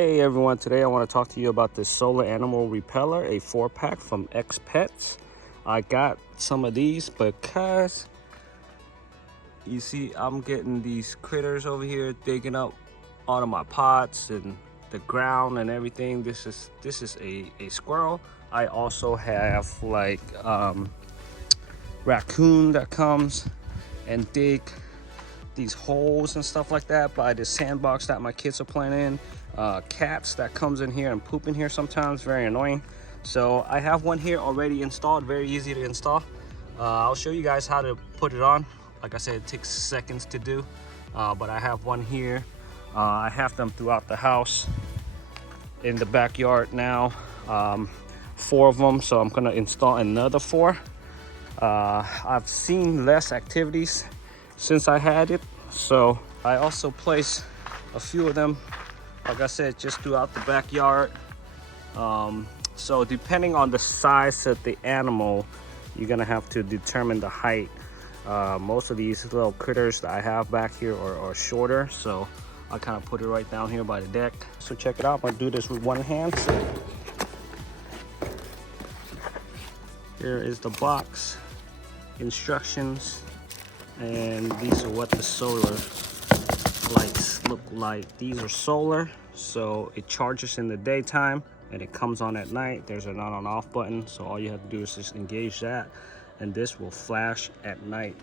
Hey everyone, today I want to talk to you about this solar animal repeller, a 4-pack from X-Pest. I got some of these because you see I'm getting these critters over here digging up all of my pots and the ground and everything. This is a squirrel. I also have like raccoon that comes and dig these holes and stuff like that by the sandbox that my kids are playing in. Cats that comes in here and poop in here sometimes, very annoying. So I have one here already installed, very easy to install. I'll show you guys how to put it on. Like I said, it takes seconds to do, but I have one here. I have them throughout the house, in the backyard now, 4 of them, so I'm gonna install another 4. I've seen less activities since I had it, so I also place a few of them, like I said, just throughout the backyard. So depending on the size of the animal, you're gonna have to determine the height. Most of these little critters that I have back here are shorter, so I kind of put it right down here by the deck. So check it out, I'm gonna do this with one hand. Here is the box, instructions, and these are what the solar lights look like. These are solar, so it charges in the daytime and it comes on at night. There's an on and off button, so all you have to do is just engage that, and this will flash at night.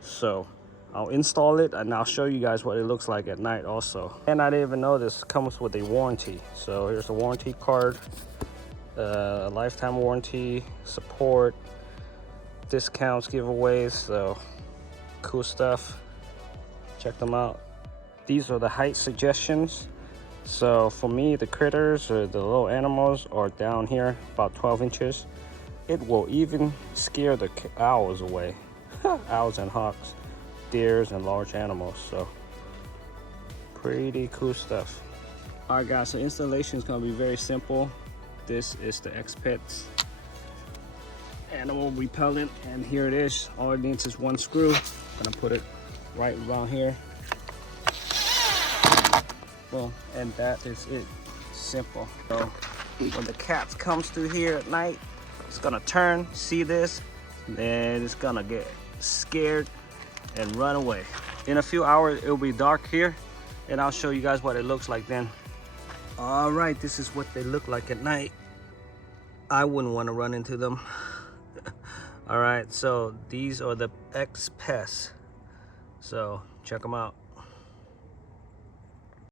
So I'll install it and I'll show you guys what it looks like at night also. And I didn't even know this comes with a warranty. So here's a warranty card, lifetime warranty, support, discounts, giveaways, so cool stuff. Check them out. These are the height suggestions. So for me, the critters or the little animals are down here about 12 inches. It will even scare the owls away. Owls and hawks, deers and large animals. So pretty cool stuff. All right guys, so installation is gonna be very simple. This is the X-Pest animal repellent, and here it is. All it needs is one screw. I'm gonna put it right around here. Well, and that is it. Simple. So when the cat comes through here at night, it's gonna turn, see this, then it's gonna get scared and run away. In a few hours it'll be dark here, and I'll show you guys what it looks like then. All right, this is what they look like at night. I wouldn't want to run into them. All right, so these are the X-Pest, so check them out.